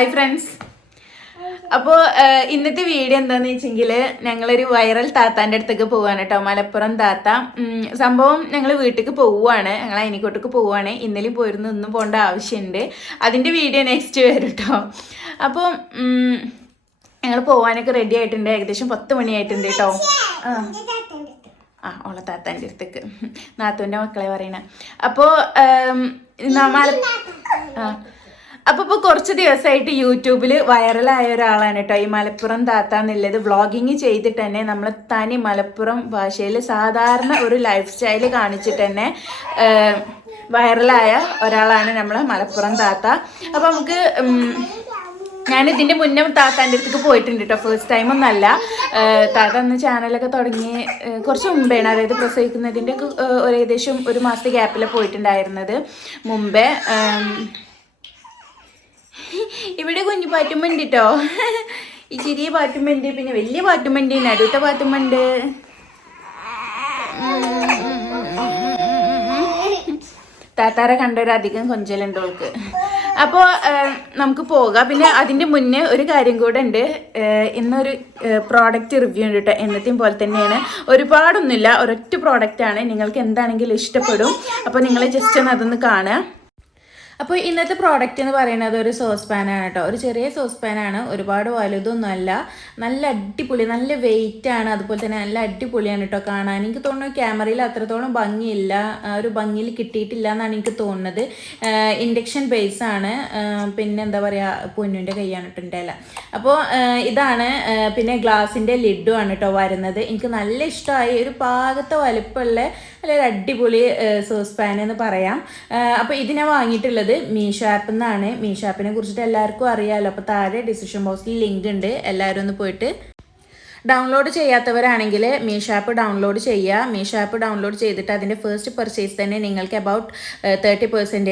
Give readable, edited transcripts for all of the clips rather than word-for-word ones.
Hi friends. അപ്പോൾ ഇന്നത്തെ video എന്താണെന്ന് വെച്ചെങ്കിൽ ഞങ്ങളൊരു വൈറൽ താത്താൻ്റെ അടുത്തേക്ക് പോവാണ് കേട്ടോ. മലപ്പുറം താത്ത. സംഭവം ഞങ്ങൾ വീട്ടിലേക്ക് പോവുകയാണ്, ഞങ്ങൾ അയനിക്കോട്ടേക്ക് പോവുകയാണ്. ഇന്നലെയും പോയിരുന്നു, ഇന്നും പോകേണ്ട ആവശ്യമുണ്ട്. അതിൻ്റെ വീഡിയോ നെക്സ്റ്റ് വരും കേട്ടോ. അപ്പോൾ ഞങ്ങൾ പോകാനൊക്കെ റെഡി ആയിട്ടുണ്ട്. ഏകദേശം 10 മണിയായിട്ടുണ്ട് കേട്ടോ. ഓള താത്താൻ്റെ അടുത്തേക്ക്, നാത്തൂൻ്റെ മക്കളെ പറയണ. അപ്പോൾ അപ്പോൾ ഇപ്പോൾ കുറച്ച് ദിവസമായിട്ട് യൂട്യൂബിൽ വൈറലായ ഒരാളാണ് കേട്ടോ ഈ മലപ്പുറം താത്ത എന്നുള്ളത്. വ്ളോഗിങ് ചെയ്തിട്ട് തന്നെ നമ്മൾ തനി മലപ്പുറം ഭാഷയിൽ സാധാരണ ഒരു ലൈഫ് സ്റ്റൈൽ കാണിച്ചിട്ട് തന്നെ വൈറലായ ഒരാളാണ് നമ്മളെ മലപ്പുറം താത്ത. അപ്പോൾ നമുക്ക് ഞാനിതിൻ്റെ മുന്നേ താത്താൻ്റെ അടുത്തേക്ക് പോയിട്ടുണ്ട് കേട്ടോ. ഫസ്റ്റ് ടൈമൊന്നല്ല. താത്ത അന്ന് ചാനലൊക്കെ തുടങ്ങി കുറച്ച് മുമ്പേണ്, അതായത് പ്രസവിക്കുന്നതിൻ്റെ ഏകദേശം ഒരു മാസത്തെ ഗ്യാപ്പിൽ പോയിട്ടുണ്ടായിരുന്നത് മുമ്പേ. ഇവിടെ കുഞ്ഞു പാറ്റുമ്പുണ്ട് കേട്ടോ. ഈ ചെറിയ പാറ്റുമ്പുണ്ട്, പിന്നെ വലിയ പാറ്റുമ്പുണ്ട്, നടുത്ത പാറ്റുമ്പുണ്ട്. താത്താരെ കണ്ടൊരധികം കൊഞ്ചലുണ്ട് ഓൾക്ക്. അപ്പോൾ നമുക്ക് പോകാം. പിന്നെ അതിൻ്റെ മുന്നേ ഒരു കാര്യം കൂടെ ഉണ്ട്. ഇന്നൊരു പ്രോഡക്റ്റ് റിവ്യൂ ഉണ്ട് കേട്ടോ. എന്നത്തെയും പോലെ തന്നെയാണ്, ഒരുപാടൊന്നുമില്ല, ഒരൊറ്റ പ്രോഡക്റ്റാണ്. നിങ്ങൾക്ക് എന്താണെങ്കിലും ഇഷ്ടപ്പെടും. അപ്പോൾ നിങ്ങൾ ജസ്റ്റ് ഒന്ന് അതൊന്ന് കാണുക. അപ്പോൾ ഇന്നത്തെ പ്രോഡക്റ്റ് എന്ന് പറയുന്നത് ഒരു സോസ് പാനാണ് കേട്ടോ. ഒരു ചെറിയ സോസ് പാനാണ്, ഒരുപാട് വലുതൊന്നുമല്ല. നല്ല അടിപൊളി, നല്ല വെയിറ്റാണ്, അതുപോലെ തന്നെ നല്ല അടിപൊളിയാണ് കേട്ടോ കാണാൻ. എനിക്ക് തോന്നുന്നു ക്യാമറയിൽ അത്രത്തോളം ഭംഗിയില്ല, ഒരു ഭംഗിയിൽ കിട്ടിയിട്ടില്ല എന്നാണ് എനിക്ക് തോന്നുന്നത്. ഇൻഡക്ഷൻ ബേസാണ്. പിന്നെ എന്താ പറയുക, പൊന്നുൻ്റെ കൈയാണ് ഇട്ടുണ്ടല്ല. അപ്പോൾ ഇതാണ്. പിന്നെ ഗ്ലാസിൻ്റെ ലിഡും ആണ് കേട്ടോ വരുന്നത്. എനിക്ക് നല്ല ഇഷ്ടമായി. ഒരു പാകത്തെ വലുപ്പമുള്ള നല്ലൊരു അടിപൊളി സോസ് പാൻ എന്ന് പറയാം. അപ്പോൾ ഇതിനെ വാങ്ങിയിട്ടുള്ളത് മീഷോ ആപ്പിൽ നിന്നാണ്. മീഷോ ആപ്പിനെ കുറിച്ചിട്ട് എല്ലാവർക്കും അറിയാമല്ലോ. അപ്പോൾ താഴെ ഡിസ്ക്രിപ്ഷൻ ബോക്സിൽ ലിങ്ക് ഉണ്ട്, എല്ലാവരും ഒന്ന് പോയിട്ട് ഡൗൺലോഡ് ചെയ്യാത്തവരാണെങ്കിൽ മീഷോ ആപ്പ് ഡൗൺലോഡ് ചെയ്യുക. മീഷോ ആപ്പ് ഡൗൺലോഡ് ചെയ്തിട്ട് അതിൻ്റെ ഫസ്റ്റ് പർച്ചേസ് തന്നെ നിങ്ങൾക്ക് അബൌട്ട് 30%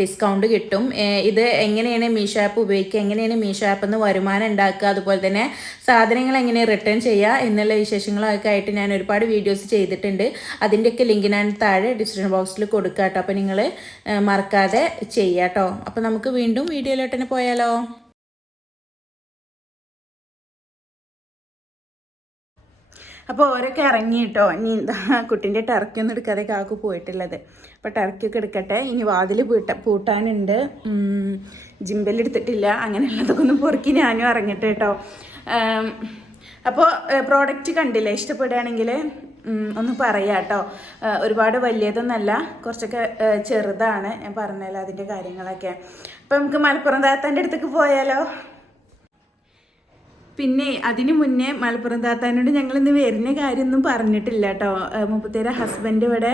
ഡിസ്കൗണ്ട് കിട്ടും. ഇത് എങ്ങനെയാണ് മീഷോ ആപ്പ് ഉപയോഗിക്കുക, എങ്ങനെയാണ് മീഷോ ആപ്പിൽ നിന്ന് വരുമാനം ഉണ്ടാക്കുക, അതുപോലെ തന്നെ സാധനങ്ങൾ എങ്ങനെ റിട്ടേൺ ചെയ്യുക എന്നുള്ള വിശേഷങ്ങളൊക്കെ ആയിട്ട് ഞാൻ ഒരുപാട് വീഡിയോസ് ചെയ്തിട്ടുണ്ട്. അതിൻ്റെയൊക്കെ ലിങ്ക് ഞാൻ താഴെ ഡിസ്ക്രിപ്ഷൻ ബോക്സിൽ കൊടുക്കുക കേട്ടോ. അപ്പോൾ നിങ്ങൾ മറക്കാതെ ചെയ്യുക കേട്ടോ. അപ്പോൾ നമുക്ക് വീണ്ടും വീഡിയോയിലോട്ട് തന്നെ പോയാലോ. അപ്പോൾ ഓരോക്കെ ഇറങ്ങി കേട്ടോ. ഇനി എന്താ കുട്ടീൻ്റെ ടർക്കി ഒന്നും എടുക്കാതെ കാക്കു പോയിട്ടുള്ളത്. അപ്പോൾ ടർക്കിയൊക്കെ എടുക്കട്ടെ. ഇനി വാതിൽ പൂട്ടാനുണ്ട്, ജിമ്പലെടുത്തിട്ടില്ല. അങ്ങനെയുള്ളതൊക്കെ ഒന്ന് പൊറുക്കി ഞാനും ഇറങ്ങട്ടെ കേട്ടോ. അപ്പോൾ പ്രോഡക്റ്റ് കണ്ടില്ലേ, ഇഷ്ടപ്പെടുകയാണെങ്കിൽ ഒന്ന് പറയാം കേട്ടോ. ഒരുപാട് വലിയതൊന്നല്ല, കുറച്ചൊക്കെ ചെറുതാണ്. ഞാൻ പറഞ്ഞല്ലോ അതിൻ്റെ കാര്യങ്ങളൊക്കെ. അപ്പോൾ നമുക്ക് മലപ്പുറം താത്താൻ്റെ അടുത്തേക്ക് പോയാലോ. പിന്നെ അതിന് മുന്നേ മലപ്പുറം താത്താനോട് ഞങ്ങളിന്ന് വരുന്ന കാര്യമൊന്നും പറഞ്ഞിട്ടില്ല കേട്ടോ. മുപ്പത്തേരെ ഹസ്ബൻഡ് ഇവിടെ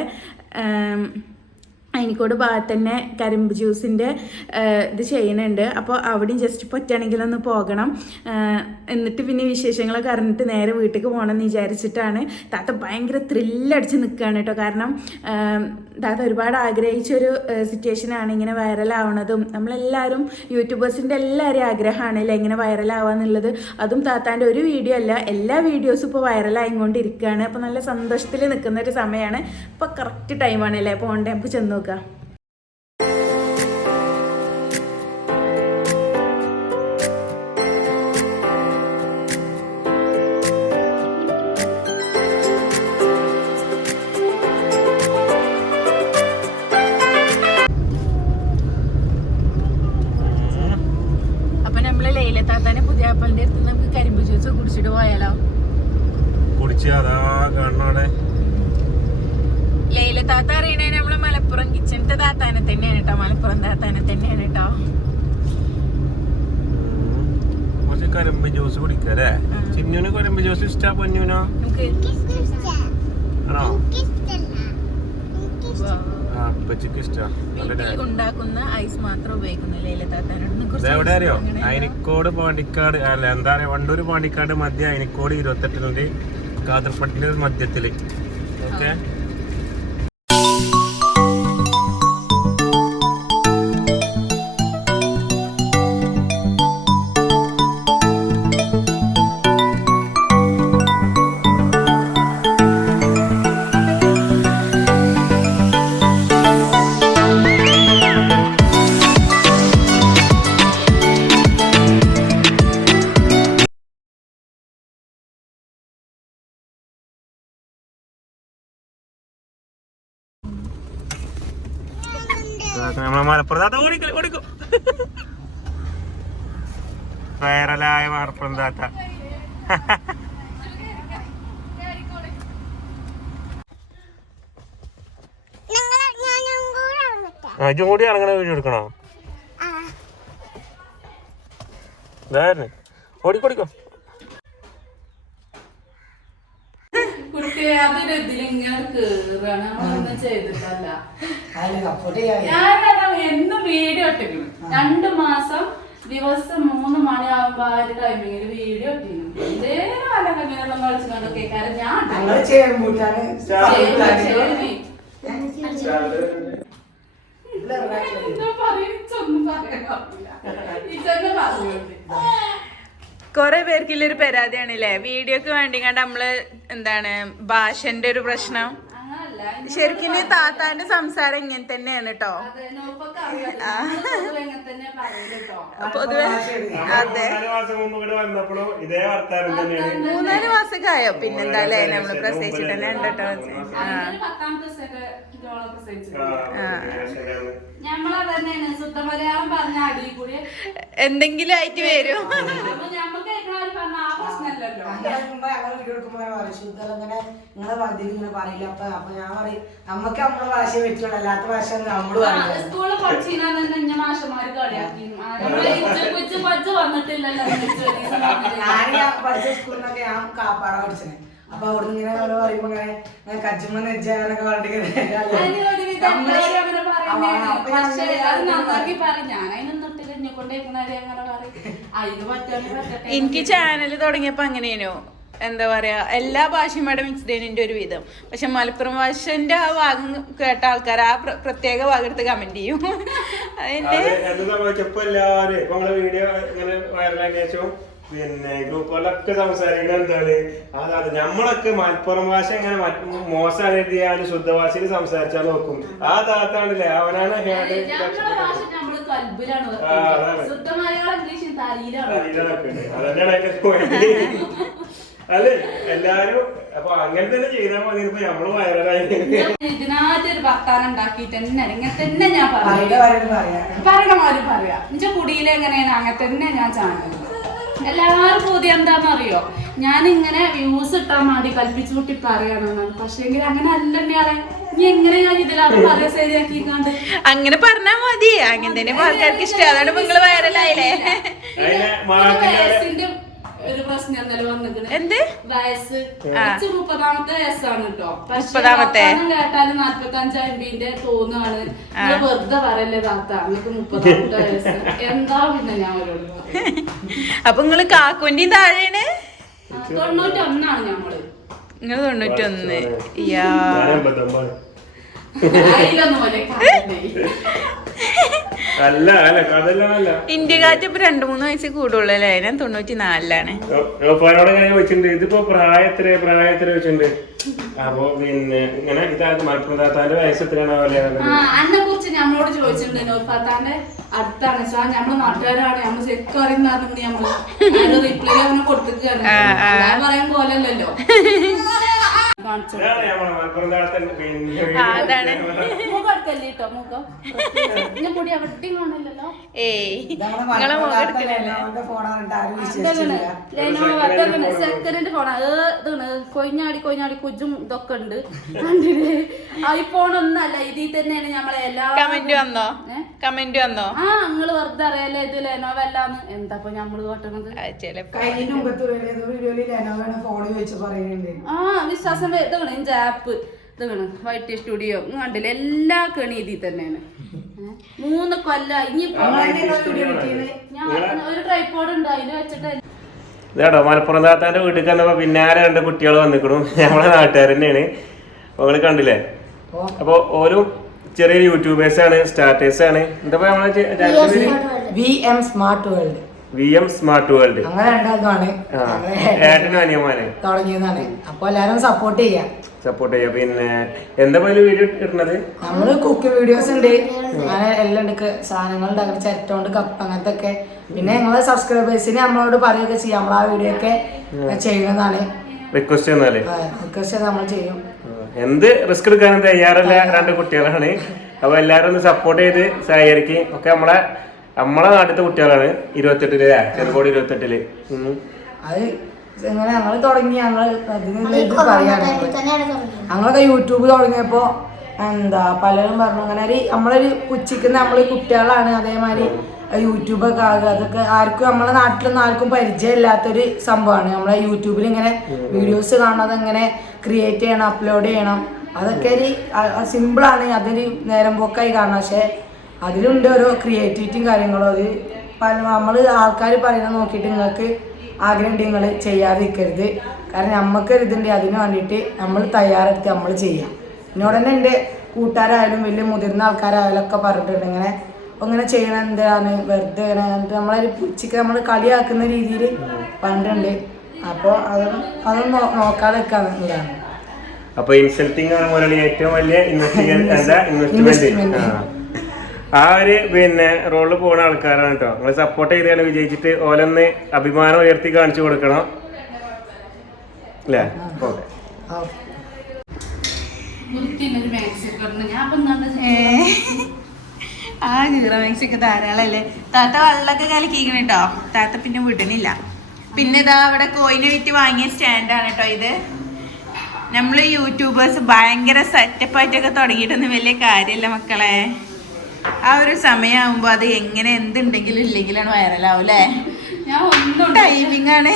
അയനിക്കോട് ഭാഗത്ത് തന്നെ കരിമ്പ് ജ്യൂസിൻ്റെ ഇത് ചെയ്യുന്നുണ്ട്. അപ്പോൾ അവിടെയും ജസ്റ്റ് പറ്റുകയാണെങ്കിലൊന്ന് പോകണം. എന്നിട്ട് പിന്നെ വിശേഷങ്ങളൊക്കെ അറിഞ്ഞിട്ട് നേരെ വീട്ടിലേക്ക് പോകണം എന്ന് വിചാരിച്ചിട്ടാണ്. താത്ത ഭയങ്കര ത്രില്ലടിച്ച് നിൽക്കുകയാണ് കേട്ടോ. കാരണം താത്ത ഒരുപാട് ആഗ്രഹിച്ചൊരു സിറ്റുവേഷനാണ് ഇങ്ങനെ വൈറലാവണതും. നമ്മളെല്ലാവരും യൂട്യൂബേഴ്സിൻ്റെ എല്ലാവരും ആഗ്രഹമാണ് അല്ലേ ഇങ്ങനെ വൈറലാവുക എന്നുള്ളത്. അതും താത്താൻ്റെ ഒരു വീഡിയോ അല്ല, എല്ലാ വീഡിയോസും ഇപ്പോൾ വൈറലായിക്കൊണ്ടിരിക്കുകയാണ്. അപ്പോൾ നല്ല സന്തോഷത്തിൽ നിൽക്കുന്നൊരു സമയമാണ്. ഇപ്പോൾ കറക്റ്റ് ടൈമാണ് അല്ലേ പോകണ്ടേ. നമുക്ക് ചെന്ന് നോക്കാം. അപ്പൊ നമ്മള് ലൈലത്താത്താനെ പുതിയ ആപ്പലിന്റെ അടുത്ത് നമുക്ക് കരിമ്പ് ജ്യൂസ് കുടിച്ചിട്ട് പോയാലോ. ലൈലത്താത്ത അറിയണേ നമ്മളെ മലപ്പുറം കിച്ചണത്തെ താത്താനെ തന്നെയാണ് കേട്ടോ. മലപ്പുറം താത്താനെ തന്നെയാണ് കേട്ടോ. കരിമ്പ് ജ്യൂസ് കുടിക്കല്ലേ. ചിന്നുന് കരിമ്പ് ജ്യൂസ് ഇഷ്ടാ, പൊന്നുനോ? ആണോ? ഉണ്ടാക്കുന്ന ഐസ് മാത്രം ഉപയോഗിക്കുന്നു. എവിടെ അറിയോ, അയനിക്കോട് പാണ്ടിക്കാട് അല്ല എന്താ പറയാ, വണ്ടൂര് പാണ്ടിക്കാട് മധ്യ അയനിക്കോട് 28 കാതർപ്പട്ടിന്റെ മധ്യത്തില്. ഓക്കെ. നമ്മളെ മലപ്പുറം ഓടിക്കോ ഓടിക്കോ വൈറലായ മലപ്പുറം താത്ത. ഇതും കൂടി ഇറങ്ങണ വീഡിയോ എടുക്കണോ? ഇതായിരുന്നു ഓടിക്കോടിക്കോ. എന്നും വീഡിയോ ഇട്ടിരിക്കുന്നു. 2 മാസം ദിവസം 3 മണിയാകുമ്പോ ആ ഒരു ടൈമിങ്ങിൽ വീഡിയോ ഇട്ടിരുന്നു. എന്തേലും വല്ല കമ്മിയുള്ള കളിച്ചു കേൾക്കാറ് ഞാൻ കൊറേ പേർക്കുള്ളൊരു പരാതിയാണല്ലേ വീഡിയോക്ക് വേണ്ടി കണ്ട് നമ്മള് എന്താണ് ഭാഷന്റെ ഒരു പ്രശ്നം. ശരിക്കും താത്താന്റെ സംസാരം ഇങ്ങനെ തന്നെയാണ് കേട്ടോ പൊതുവെ. അതെ 3-4 മാസമൊക്കെ ആയോ പിന്നെന്താ അല്ലേ നമ്മള് പ്രസവിച്ചിട്ട് തന്നെ ഉണ്ട് കേട്ടോ. എന്തെങ്കിലും ആയിട്ട് വരും. നമുക്ക് നമ്മളെ ഭാഷ പറ്റുള്ളൂ, അല്ലാത്ത ഭാഷ നമ്മള് സ്കൂളിൽ പഠിച്ചിരുന്ന മാഷന്മാര് കളിയാക്കി ഞാൻ പഠിച്ച സ്കൂളിൽ നിന്നൊക്കെ ഞാൻ കാപ്പാട പഠിച്ചത്. അപ്പൊ അവിടെ ഇങ്ങനെ പറയുമ്പോ ഇങ്ങനെ കച്ചുമ്മ നെജ്ജാനൊക്കെ എനിക്ക് ചാനൽ തുടങ്ങിയപ്പോ അങ്ങനെയാണോ എന്താ പറയാ എല്ലാ ഭാഷയുമായിട്ട് മിക്സ്ഡ് ചെയ്യുന്നതിന്റെ ഒരു വിധം. പക്ഷെ മലപ്പുറം ഭാഷന്റെ ആ ഭാഗം കേട്ട ആൾക്കാർ ആ പ്രത്യേക ഭാഗം എടുത്ത് കമന്റ് ചെയ്യും. പിന്നെ ഗ്രൂപ്പുകളിലൊക്കെ സംസാരിക്കുന്നത് എന്താണ് അതാണ് നമ്മളൊക്കെ മലപ്പുറം ഭാഷ എങ്ങനെ മോശം എഴുതിയാലും ശുദ്ധഭാഷയിൽ സംസാരിച്ചാൽ നോക്കും. ആ താത്താണല്ലേ അവനാണ് അതെ എല്ലാരും അപ്പൊ അങ്ങനെ തന്നെ ചെയ്താൽ മതി. ഇപ്പൊ നമ്മള് വൈറലായി ഇതിനായിട്ടൊരു ഭർത്താനം ഉണ്ടാക്കിയിട്ട് തന്നെ ഇങ്ങനെ തന്നെ ഞാൻ പറയണമാരും പറയാ എന്നുവെച്ചാ കുടിയിലെ എങ്ങനെയാണ് അങ്ങനെ തന്നെ ഞാൻ ചാനൽ. എല്ലാവരും പുതിയ എന്താണെന്നറിയോ ഞാനിങ്ങനെ വ്യൂസ് ഇട്ടാൻ വേണ്ടി കൽപ്പിച്ചു കൂട്ടി പറയാണെന്നാണ്. പക്ഷേ എങ്കിൽ അങ്ങനെ അല്ലെന്നെയാണ് നീ എങ്ങനെ ഞാൻ ഇതിലാണ് പറയാ ശരിയാക്കിക്കാണ്ട് അങ്ങനെ പറഞ്ഞാ മതി. അങ്ങനെ തന്നെ ആൾക്കാർക്ക് ഇഷ്ടം. അതാണ് നിങ്ങള് വൈറലായില്ലേ. വയസ്സിന്റെ ഒരു പ്രശ്നം എന്തായാലും വന്നിട്ട് എന്ത് വയസ്സ് 30ാമത്തെ വയസ്സാണ് കേട്ടോ. പക്ഷെ കേട്ടാലും 45-50 തോന്നുകയാണ്. വെറുതെ പറയല്ലേ താത്ത നിങ്ങൾക്ക് 30ാമത്തെ വയസ്സ് എന്താ പിന്നെ ഞാൻ അവരോട് അപ്പൊ നിങ്ങള് കാക്കുന്റെയും താഴെയാണ്. 91 ഞമ്മള്. നിങ്ങള് 91. ഇന്ത്യക്കാറ്റ് ഇപ്പൊ 2-3 വയസ്സ് കൂടുള്ളൂ അല്ലേ. ഞാൻ 94-ലാണ്. ചോദിച്ചിട്ടുണ്ട് ഇതിപ്പോ പ്രായം എത്ര വെച്ചിട്ടുണ്ട്. അപ്പൊ പിന്നെ ഇങ്ങനെ ഇതായത് മലപ്പുറത്താന്റെ വയസ്സ് എത്രയാണ് അന്നെ കുറിച്ച് നമ്മളോട് ചോദിച്ചിട്ടുണ്ട്. നോർഫാത്താന്റെ അടുത്താണ് സാർ നമ്മളെ നാട്ടുകാരാണ് നമ്മൾ ശരിക്കും അറിയുന്നതാണ്. നമ്മള് റിപ്ലൈ അങ്ങനെ കൊടുത്തിട്ടാണ് പറയാൻ പോലല്ലോ. സെക്കൻഡ് ഫോൺ കൊഞ്ഞാടി കുജും ഇതൊക്കെ ഉണ്ട്. ഐഫോൺ ഒന്നല്ല ഇതിൽ തന്നെയാണ് നമ്മളെ എല്ലാ കമന്റ് വന്നോ. ആ നിങ്ങള് വെറുതെ അറിയാലോ ഇത് ലെനോവ അല്ലാന്ന്. എന്താ ഞമ്മള് കേട്ടണത്. ആ വിശ്വാസം ഇതാണ് ആപ്പ് ഇതാണ് വൈറ്റ് സ്റ്റുഡിയോ കണ്ടില്ല. എല്ലാ കണി ഇതിൽ തന്നെയാണ്. 3 കൊല്ലം. ഇനിയിപ്പോ ഞാൻ ഒരു ട്രൈപോഡ് ഉണ്ട് അതിൽ വെച്ചിട്ട് ഇതാടോ മലപ്പുറം താത്താന്റെ വീട്ടിൽ വന്നപ്പോ പിന്നാലെ 2 കുട്ടികൾ വന്നിക്കണു. നമ്മളെ നാട്ടുകാർ തന്നെയാണ്. നിങ്ങൾ കണ്ടില്ലേ. അപ്പൊ ഓരോ ചെറിയ യൂട്യൂബേഴ്സ് ആണ്, സ്റ്റാർട്ടേഴ്സ് ആണ്. എന്താ VM സ്മാർട്ട് വേൾഡ് ഏട്ടനും അനിയന്മാര് തുടങ്ങിയതാണ്. അപ്പൊ എല്ലാരും സപ്പോർട്ട് ചെയ്യാം. പിന്നെ എന്താ വീഡിയോ ഇടുന്നത്? നമ്മള് കുക്കിംഗ് വീഡിയോസ് ഉണ്ട്, അങ്ങനെ എല്ലാം ഉണ്ട്. സാധനങ്ങൾ ഉണ്ടാക്കുന്ന ചിരട്ടോണ്ട് കപ്പ് അങ്ങനത്തെ ഒക്കെ. പിന്നെ ഞങ്ങളെ സബ്സ്ക്രൈബേഴ്സിന് നമ്മളോട് പറയുകയൊക്കെ ചെയ്യാം. നമ്മൾ ആ വീഡിയോ ഒക്കെ ചെയ്യുന്നതാണ്. റിക്വസ്റ്റ് നമ്മൾ ചെയ്യും. എന്ത് റിസ്ക് എടുക്കാനും തയ്യാറല്ല 2 കുട്ടികളാണ്. അപ്പൊ എല്ലാരും ഒന്ന് സപ്പോർട്ട് ചെയ്ത് സഹകരിക്കും ഒക്കെ. നമ്മളെ നാട്ടിലത്തെ കുട്ടികളാണ് 28-ല് ചെറുകോട് 28-ല്. അത് എങ്ങനെ ഞങ്ങൾ തുടങ്ങി, ഞങ്ങളൊക്കെ യൂട്യൂബ് തുടങ്ങിയപ്പോ പലരും പറഞ്ഞു അങ്ങനെ നമ്മളൊരു പുച്ഛിക്കുന്ന നമ്മള് കുട്ടികളാണ്, അതേമാതിരി യൂട്യൂബൊക്കെ ആകുക, അതൊക്കെ ആർക്കും നമ്മളെ നാട്ടിലൊന്നും ആർക്കും പരിചയമില്ലാത്തൊരു സംഭവമാണ്. നമ്മളെ യൂട്യൂബിൽ ഇങ്ങനെ വീഡിയോസ് കാണുന്നത് എങ്ങനെ ക്രിയേറ്റ് ചെയ്യണം, അപ്ലോഡ് ചെയ്യണം, അതൊക്കെ ഒരു സിമ്പിളാണ്. അതൊരു നേരം പോക്കായി കാണാം. പക്ഷെ അതിലുണ്ട് ഓരോ ക്രിയേറ്റിവിറ്റിയും കാര്യങ്ങളും. അത് നമ്മൾ ആൾക്കാർ പറയുന്നത് നോക്കിയിട്ട് നിങ്ങൾക്ക് ആഗ്രഹം ഉണ്ടെങ്കിൽ നിങ്ങൾ ചെയ്യാതിരിക്കരുത്. കാരണം നമുക്കൊരു ഇതുണ്ട്, അതിന് വേണ്ടിയിട്ട് നമ്മൾ തയ്യാറെടുത്ത് നമ്മൾ ചെയ്യാം. എന്നോട് തന്നെ എൻ്റെ കൂട്ടുകാരായാലും വലിയ മുതിർന്ന ആൾക്കാരായാലും ഒക്കെ പറഞ്ഞിട്ടുണ്ട് ഇങ്ങനെ ചെയ്യണ എന്താണ് വെറുതെ നമ്മളൊരു ഉച്ചയ്ക്ക് നമ്മൾ കളിയാക്കുന്ന രീതിയിൽ പറഞ്ഞിട്ടുണ്ട്. അപ്പോൾ അതൊന്നും നോക്കാതെ വെക്കാന്നുള്ളതാണ്. അപ്പൊ ഇൻസൾട്ടിങ് ആണ് മുരളി ഏറ്റവും വലിയ ഇൻവെസ്റ്റ്മെന്റ്. ആ ഒരു റോളിൽ പോകുന്ന ആൾക്കാരാണ് കേട്ടോ. നിങ്ങൾ സപ്പോർട്ട് ചെയ്താണ് വിജയിച്ചിട്ട് ഓലൊന്ന് അഭിമാനം ഉയർത്തി കാണിച്ചു കൊടുക്കണം അല്ലേ? ഓക്കെ. ആ ഗീറ മാക്സൊക്കെ ധാരാളല്ലേ. താത്ത വെള്ളമൊക്കെ കലക്കിക്കണ കേട്ടോ. താത്ത പിന്നെ വിടണില്ല. പിന്നെ ഇതാ അവിടെ കോയിനെ വിറ്റ് വാങ്ങിയ സ്റ്റാൻഡാണ് കേട്ടോ ഇത്. നമ്മള് യൂട്യൂബേഴ്സ് ഭയങ്കര സെറ്റപ്പായിട്ടൊക്കെ തുടങ്ങിയിട്ടൊന്നും വലിയ കാര്യമില്ല മക്കളെ. ആ ഒരു സമയമാകുമ്പോ അത് എങ്ങനെ എന്തുണ്ടെങ്കിലും ഇല്ലെങ്കിലാണ് വൈറലാവും അല്ലേ? ഞാൻ ഒന്നും ടൈമിംഗ് ആണ്.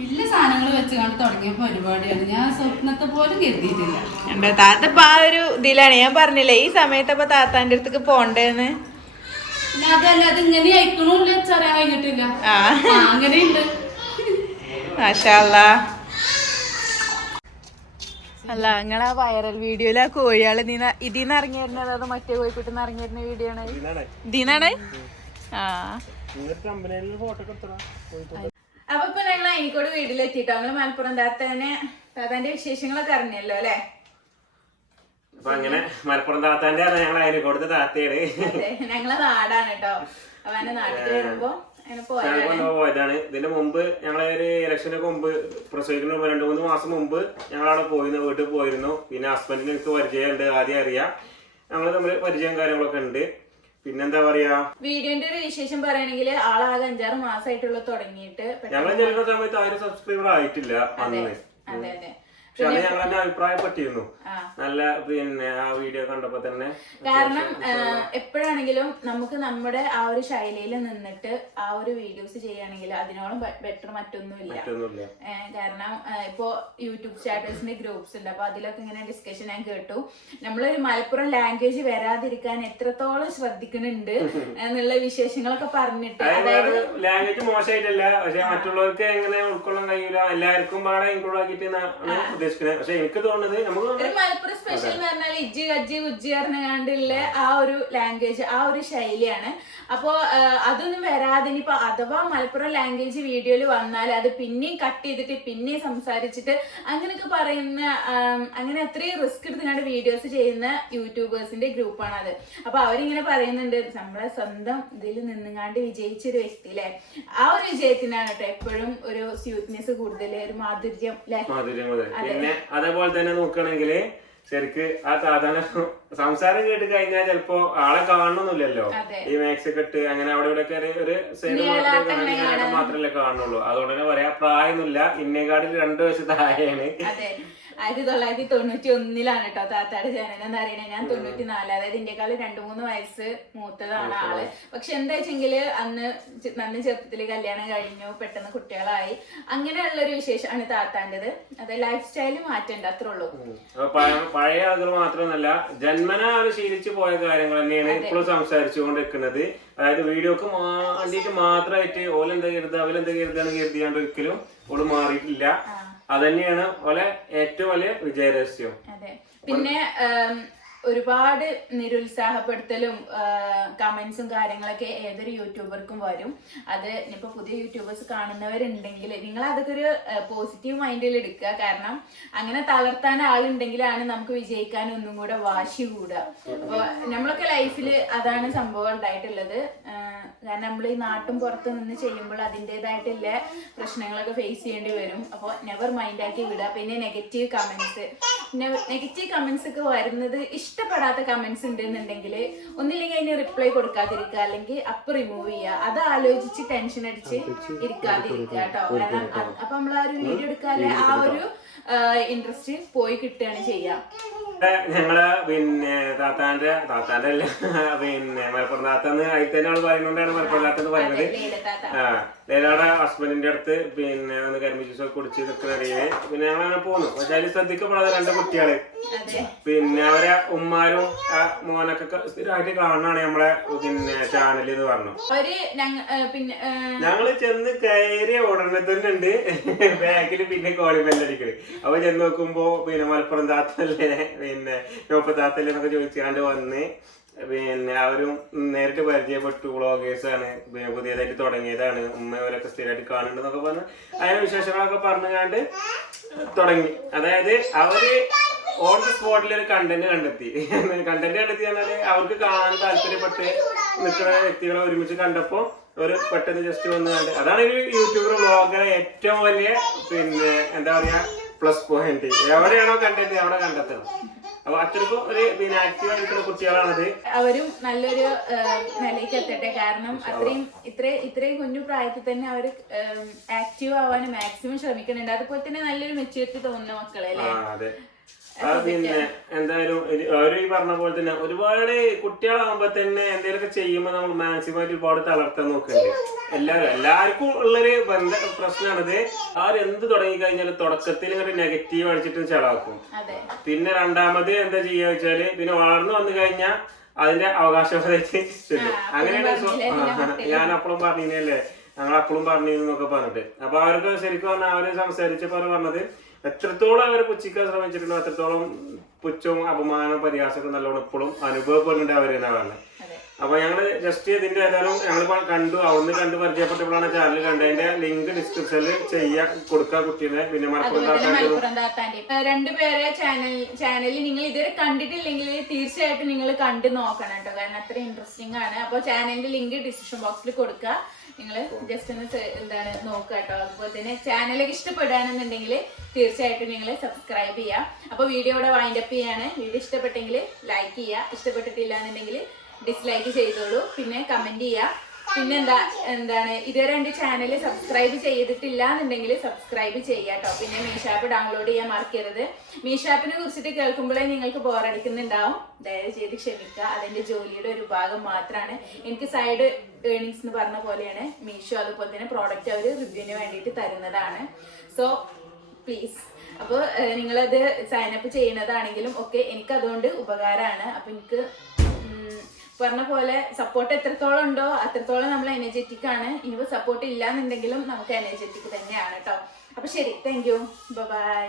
വലിയ സാധനങ്ങൾ വെച്ച് കണ്ട് തുടങ്ങിയ പരിപാടിയാണ്. ഞാൻ സ്വപ്നത്തെ പോലും കരുതിയിട്ടില്ല. എന്താ താത്ത ഇപ്പൊ ആ ഒരു ഇതിലാണ്. ഞാൻ പറഞ്ഞില്ലേ ഈ സമയത്ത് ഇപ്പൊ താത്താന്റെ അടുത്തേക്ക് പോണ്ടേന്ന്. പിന്നെ അതല്ല അത് ഇങ്ങനെ അയക്കണില്ല, ചെറിയാൻ കഴിഞ്ഞിട്ടില്ല. അങ്ങനെയുണ്ട്. മാഷാ അല്ലാ. അല്ല നിങ്ങളാ വൈറൽ വീഡിയോയില് ആ കോഴിയാള് ഇതിന്ന് ഇറങ്ങി വരുന്നത് അതോ മറ്റേ കോഴിക്കുട്ടിന്ന് ഇറങ്ങി വരുന്ന വീഡിയോ ആണ്? ഇതിന്നാണ്. അപ്പൊ ഇപ്പൊ ഞങ്ങൾ അയിനിക്കോട് വീട്ടിലെത്തിട്ടോ. ഞങ്ങള് മലപ്പുറം താത്താന്റെ വിശേഷങ്ങളൊക്കെ അറിഞ്ഞല്ലോ അല്ലെ? അപ്പൊ അങ്ങനെ മലപ്പുറം താത്താന്റെ ഞങ്ങൾ അയനിക്കോടത്തെ താത്തയാണ്. ഞങ്ങളെ നാടാണ് കേട്ടോ. അപ്പൊ എന്റെ നാട്ടിൽ വരുമ്പോ പോയതാണ്. ഇതിന്റെ മുമ്പ് ഞങ്ങളൊരു ഇലക്ഷനൊക്കെ മുമ്പ് പ്രസവിക്കുന്ന 2-3 മാസം മുമ്പ് ഞങ്ങളവിടെ പോയിരുന്നു, വീട്ടിൽ പോയിരുന്നു. പിന്നെ ഹസ്ബൻഡിന് എനിക്ക് പരിചയമുണ്ട്, ആദ്യം അറിയാം. ഞങ്ങള് തമ്മിൽ പരിചയം കാര്യങ്ങളൊക്കെ ഉണ്ട്. പിന്നെന്താ പറയാ, വീഡിയോന്റെ ഒരു വിശേഷം പറയുകയാണെങ്കിൽ ആളാകെ 5-6 മാസമായിട്ടുള്ള തുടങ്ങിയിട്ട് ഞങ്ങൾ ചെല്ലുന്ന സമയത്ത് 1000 സബ്സ്ക്രൈബർ ആയിട്ടില്ല അന്ന്. പക്ഷെ അത് ഞങ്ങൾ തന്നെ അഭിപ്രായപ്പെട്ടിരുന്നു. നല്ല ആ വീഡിയോ കണ്ടപ്പോ തന്നെ. കാരണം എപ്പോഴാണെങ്കിലും നമുക്ക് നമ്മുടെ ആ ഒരു ശൈലിയിൽ നിന്നിട്ട് ആ ഒരു വീഡിയോസ് ചെയ്യുകയാണെങ്കിൽ അതിനോളം ബെറ്റർ മറ്റൊന്നുമില്ല. കാരണം ഇപ്പോ യൂട്യൂബ് സ്റ്റാറ്റസിന്റെ ഗ്രൂപ്പ്സ് ഉണ്ട്. അപ്പൊ അതിലൊക്കെ ഇങ്ങനെ ഡിസ്കഷൻ ഞാൻ കേട്ടു. നമ്മളൊരു മലപ്പുറം ലാംഗ്വേജ് വരാതിരിക്കാൻ എത്രത്തോളം ശ്രദ്ധിക്കുന്നുണ്ട് എന്നുള്ള വിശേഷങ്ങളൊക്കെ പറഞ്ഞിട്ട്. അതായത് ലാംഗ്വേജ് മോശമായിട്ടല്ല, പക്ഷെ മറ്റുള്ളവർക്ക് എങ്ങനെ ഉൾക്കൊള്ളാൻ കഴിയില്ല, എല്ലാവർക്കും പാടെ ഇൻക്ലൂഡ് ആക്കിയിട്ട് ഉദ്ദേശിക്കുന്നത്. പക്ഷെ എനിക്ക് തോന്നുന്നത് നമുക്ക് മലപ്പുറം സ്പെഷ്യൽ എന്ന് പറഞ്ഞാൽ ഇജ്ജി ഗജ്ജി ഉജ്ജി പറഞ്ഞാണ്ടുള്ള ആ ഒരു ലാംഗ്വേജ്, ആ ഒരു ശൈലിയാണ്. അപ്പോ അതൊന്നും വരാതെ ഇനിയിപ്പോ അഥവാ മലപ്പുറം ലാംഗ്വേജ് വീഡിയോയിൽ വന്നാൽ അത് പിന്നെയും കട്ട് ചെയ്തിട്ട് പിന്നെയും സംസാരിച്ചിട്ട് അങ്ങനെയൊക്കെ പറയുന്ന, അങ്ങനെ അത്രയും റിസ്ക് എടുത്തുകൊണ്ട് വീഡിയോസ് ചെയ്യുന്ന യൂട്യൂബേഴ്സിന്റെ ഗ്രൂപ്പാണ് അത്. അപ്പൊ അവരിങ്ങനെ പറയുന്നുണ്ട് നമ്മളെ സ്വന്തം ഇതിൽ നിന്നുകാണ്ട് വിജയിച്ചൊരു വ്യക്തി അല്ലെ, ആ ഒരു വിജയത്തിനാണ് കേട്ടോ എപ്പോഴും ഒരു സ്വീറ്റ്നെസ് കൂടുതൽ, ഒരു മാധുര്യം അല്ലെ. പിന്നെ അതേപോലെ തന്നെ നോക്കുകയാണെങ്കിൽ ശരിക്ക് ആ സാധാരണ സംസാരം കേട്ട് കഴിഞ്ഞാൽ ചിലപ്പോ ആളെ കാണണമെന്നില്ലല്ലോ. ഈ മാക്സ് ഒക്കെ ഇട്ട് അങ്ങനെ അവിടെ ഇവിടെ ഒക്കെ ഒരു സൈഡ് മാത്രമല്ലേ കാണുള്ളൂ. അതുകൊണ്ട് തന്നെ പറയാ പ്രായമൊന്നുമില്ല, ഇന്നേക്കാട്ടിൽ 2 വയസ്സ് താഴെയാണ്. 1991 കേട്ടോ താത്താടെ ജനനം എന്ന് പറയുന്നത്. ഞാൻ 94, അതായത് ഇന്ത്യക്കാള് 2-3 വയസ്സ് മൂത്തതാണ് ആള്. പക്ഷെ എന്താ വെച്ചെങ്കില് അന്ന് ചെറുപ്പത്തില് കല്യാണം കഴിഞ്ഞു, പെട്ടെന്ന് കുട്ടികളായി, അങ്ങനെയുള്ളൊരു വിശേഷമാണ് താത്താൻ്റെത്. അത് ലൈഫ് സ്റ്റൈല് മാറ്റണ്ട, അത്രേ ഉള്ളൂ. പഴയ ആളുകൾ മാത്രമല്ല ജന്മന അവർ ശീലിച്ചു പോയ കാര്യങ്ങൾ തന്നെയാണ് ഇപ്പോഴും സംസാരിച്ചുകൊണ്ടിരിക്കുന്നത്. അതായത് വീഡിയോക്ക് വേണ്ടിയിട്ട് മാത്രമായിട്ട് ഓലെന്താ കരുതുക അവലെന്താ കരുതാന്ന് കരുതിയാണ്ട് ഒരിക്കലും ഓള് മാറിയിട്ടില്ല. അത് തന്നെയാണ് ഓലെ ഏറ്റവും വലിയ വിജയരഹസ്യം. അതെ. പിന്നെ ഒരുപാട് നിരുത്സാഹപ്പെടുത്തലും കമന്റ്സും കാര്യങ്ങളൊക്കെ ഏതൊരു യൂട്യൂബർക്കും വരും. അത് ഇപ്പൊ പുതിയ യൂട്യൂബേഴ്സ് കാണുന്നവരുണ്ടെങ്കിൽ നിങ്ങൾ അതൊക്കെ ഒരു പോസിറ്റീവ് മൈൻഡിൽ എടുക്കുക. കാരണം അങ്ങനെ തളർത്താൻ ആളുണ്ടെങ്കിലാണ് നമുക്ക് വിജയിക്കാൻ ഒന്നും കൂടെ വാശി കൂടുക. അപ്പൊ നമ്മളൊക്കെ ലൈഫിൽ അതാണ് സംഭവം ഉണ്ടായിട്ടുള്ളത്. കാരണം നമ്മൾ ഈ നാട്ടും പുറത്തും നിന്ന് ചെയ്യുമ്പോൾ അതിൻ്റെതായിട്ടുള്ള പ്രശ്നങ്ങളൊക്കെ ഫേസ് ചെയ്യേണ്ടി വരും. അപ്പോൾ നെവർ മൈൻഡ് ആക്കി വിടുക. പിന്നെ നെഗറ്റീവ് കമന്റ്സ് ഒക്കെ വരുന്നത് ഇഷ്ടപ്പെടാത്ത കമന്റ്സ് ഉണ്ടെന്നുണ്ടെങ്കിൽ ഒന്നില്ലെങ്കിൽ അതിന് റിപ്ലൈ കൊടുക്കാതിരിക്കുക, അല്ലെങ്കിൽ അപ്പ് റിമൂവ് ചെയ്യുക. അത് ആലോചിച്ച് ടെൻഷൻ അടിച്ച് ഇരിക്കാതിരിക്കുക കേട്ടോ. കാരണം അപ്പൊ നമ്മൾ ആ ഒരു വീഡിയോ എടുക്കാതെ ആ ഒരു ഇൻട്രസ്റ്റ് പോയി കിട്ടുകയാണ് ചെയ്യുക. ഞങ്ങള് പിന്നെ താത്താന്റെ അല്ല പിന്നെ മലപ്പുറം താത്തന്ന് അതിൽ തന്നെ അവള് പറയുന്നോണ്ടാണ് മലപ്പുറം താത്തെന്ന് പറയുന്നത്. ലൈലയുടെ ഹസ്ബൻഡിന്റെ അടുത്ത് പിന്നെ ഒന്ന് കരിമ്പ് ജ്യൂസ് ഒക്കെ കുടിച്ച് നിൽക്കുന്നറിയേ പിന്നെ ഞങ്ങൾ അങ്ങനെ പോന്നു. പക്ഷെ അതിൽ ശ്രദ്ധിക്കപ്പെടാതെ 2 കുട്ടികള് പിന്നെ അവരെ ഉമ്മാരും മോനൊക്കെ സ്ഥിരമായിട്ട് കാണാണ് നമ്മളെ പിന്നെ ചാനൽ എന്ന് പറഞ്ഞു. ഞങ്ങള് ചെന്ന് കയറിയ ഉടനെ തന്നെ ഉണ്ട് ബാക്കിൽ പിന്നെ കോളിബെല്ലടിക്കണ്. അപ്പൊ ചെന്ന് നോക്കുമ്പോ പിന്നെ മലപ്പുറം താത്തല്ലേ പിന്നെ നോപ്പത്താത്തല്ലേ എന്നൊക്കെ ചോദിച്ചാണ്ട് വന്ന് പിന്നെ അവരും നേരിട്ട് പരിചയപ്പെട്ടു. വ്ളോഗേഴ്സാണ്, പുതിയതായിട്ട് തുടങ്ങിയതാണ്, ഉമ്മയോരൊക്കെ സ്ഥിരമായിട്ട് കാണുന്നുണ്ടെന്നൊക്കെ പറഞ്ഞ് അതിന്റെ വിശേഷങ്ങളൊക്കെ പറഞ്ഞുകൊണ്ട് തുടങ്ങി. അതായത് അവര് ഓൺ ദി സ്പോട്ടിൽ ഒരു കണ്ടന്റ് കണ്ടെത്തി പറഞ്ഞാല് അവർക്ക് കാണാൻ താല്പര്യപ്പെട്ട് നിൽക്കുന്ന വ്യക്തികളെ ഒരുമിച്ച് കണ്ടപ്പോ ഒരു പെട്ടെന്ന് ജസ്റ്റ് വന്ന് കണ്ട് അതാണ് ഒരു യൂട്യൂബർ വ്ളോഗറെ ഏറ്റവും വലിയ പിന്നെ എന്താ പറയാ പ്ലസ് പോയിന്റ്. എവിടെയാണോ കണ്ടന്റ് അവിടെ കണ്ടെത്തണം. അപ്പൊ അത്രക്കും ഒരു പിന്നെ ആക്റ്റീവ് ആയിട്ടുള്ള കുട്ടികളാണത്. അവരും നല്ലൊരു നിലയ്ക്ക് എത്തട്ടെ. കാരണം ഇത്രയും കുഞ്ഞു പ്രായത്തിൽ തന്നെ അവര് ആക്റ്റീവ് ആവാൻ മാക്സിമം ശ്രമിക്കുന്നുണ്ട്. അതുപോലെ തന്നെ നല്ലൊരു മെച്യൂരിറ്റി തോന്നുന്ന മക്കളെ അല്ലേ. പിന്നെ എന്തായാലും അവര് ഈ പറഞ്ഞ പോലെ തന്നെ ഒരുപാട് കുട്ടികളാകുമ്പോ തന്നെ എന്തെങ്കിലുമൊക്കെ ചെയ്യുമ്പോ നമ്മൾ മാക്സിമമായിട്ട് ഒരുപാട് തളർത്താൻ നോക്കുന്നുണ്ട്. എല്ലാവർക്കും ഉള്ളൊരു പ്രശ്നമാണിത്. ആരെന്ത് തുടങ്ങി കഴിഞ്ഞാൽ തുടക്കത്തിൽ ഇങ്ങനെ നെഗറ്റീവ് അടിച്ചിട്ട് ചെലവാക്കും. പിന്നെ രണ്ടാമത് എന്താ ചെയ്യാ വെച്ചാല് പിന്നെ വളർന്നു വന്നു കഴിഞ്ഞാൽ അതിന്റെ അവകാശവാദമായിട്ട് ചെല്ലും. അങ്ങനെയാണ് ഞാൻ അപ്പോഴും പറഞ്ഞില്ലേ, ഞങ്ങൾ അപ്പോഴും പറഞ്ഞിരുന്നൊക്കെ പറഞ്ഞിട്ട്. അപ്പൊ അവർക്ക് ശരിക്കും പറഞ്ഞാൽ അവര് സംസാരിച്ചപ്പോ പറഞ്ഞത് എത്രത്തോളം അവരെ പുച്ഛിക്കാൻ ശ്രമിച്ചിട്ടുണ്ടോ അത്രത്തോളം പുച്ഛവും അപമാനവും പരിഹാസമൊക്കെ നല്ലോണം ഇപ്പോഴും അനുഭവപ്പെടുന്നുണ്ട് അവരെന്നാ പറഞ്ഞത്. അപ്പൊ ഞങ്ങള് ജസ്റ്റ് ഇതിന്റെ ഏതായാലും ഞങ്ങൾ അവിടുന്ന് കണ്ട് പരിചയപ്പെട്ടപ്പോഴാണ് ചാനൽ കണ്ടത്. അതിന്റെ ലിങ്ക് ഡിസ്ക്രിപ്ഷനിൽ കൊടുക്കാം കുട്ടീനെ. പിന്നെ മലപ്പുറം താത്താന്റെ 2 പേരെ ചാനലിൽ നിങ്ങൾ ഇതുവരെ കണ്ടിട്ടില്ലെങ്കിൽ തീർച്ചയായിട്ടും നിങ്ങൾ കണ്ടു നോക്കണം കേട്ടോ. കാരണം അത്ര ഇൻട്രസ്റ്റിംഗ് ആണ്. അപ്പൊ ചാനലിന്റെ ലിങ്ക് ഡിസ്ക്രിപ്ഷൻ ബോക്സിൽ കൊടുക്കുക. നിങ്ങൾ ജസ്റ്റ് ഒന്ന് നോക്കുക കേട്ടോ. അതുപോലെ തന്നെ ചാനലൊക്കെ ഇഷ്ടപ്പെടുകയാണെന്നുണ്ടെങ്കിൽ തീർച്ചയായിട്ടും നിങ്ങൾ സബ്സ്ക്രൈബ് ചെയ്യുക. അപ്പൊ വീഡിയോ ഇവിടെ വൈൻഡപ്പ് ചെയ്യാണ്. വീഡിയോ ഇഷ്ടപ്പെട്ടെങ്കിൽ ലൈക്ക് ചെയ്യുക, ഇഷ്ടപ്പെട്ടിട്ടില്ല എന്നുണ്ടെങ്കിൽ ഡിസ്ലൈക്ക് ചെയ്തോളൂ. പിന്നെ കമന്റ് ചെയ്യുക. പിന്നെന്താണ് ഇതുവരെ എന്റെ ചാനൽ സബ്സ്ക്രൈബ് ചെയ്തിട്ടില്ല എന്നുണ്ടെങ്കിൽ സബ്സ്ക്രൈബ് ചെയ്യാട്ടോ. പിന്നെ മീഷാപ്പ് ഡൗൺലോഡ് ചെയ്യാൻ മറക്കരുത്. മീഷാപ്പിനെ കുറിച്ചിട്ട് കേൾക്കുമ്പോഴേ നിങ്ങൾക്ക് ബോറടിക്കുന്നുണ്ടാവും. ദയവ് ചെയ്ത് ക്ഷമിക്കുക. അതെന്റെ ജോലിയുടെ ഒരു ഭാഗം മാത്രമാണ്. എനിക്ക് സൈഡ് ഏർണിങ്സ് എന്ന് പറഞ്ഞ പോലെയാണ് മീഷോ. അതുപോലെ തന്നെ പ്രോഡക്റ്റ് അവർ റിവ്യൂവിന് വേണ്ടിയിട്ട് തരുന്നതാണ്. സോ പ്ലീസ് അപ്പോൾ നിങ്ങളത് സൈനപ്പ് ചെയ്യുന്നതാണെങ്കിലും ഒക്കെ എനിക്ക് അതുകൊണ്ട് ഉപകാരമാണ്. അപ്പൊ എനിക്ക് പറഞ്ഞ പോലെ സപ്പോർട്ട് എത്രത്തോളം ഉണ്ടോ അത്രത്തോളം നമ്മൾ എനർജറ്റിക് ആണ്. ഇനിയിപ്പോൾ സപ്പോർട്ട് ഇല്ലാന്നുണ്ടെങ്കിലും നമുക്ക് എനർജറ്റിക് തന്നെയാണ് കേട്ടോ. അപ്പൊ ശരി, താങ്ക് യു, ബൈ.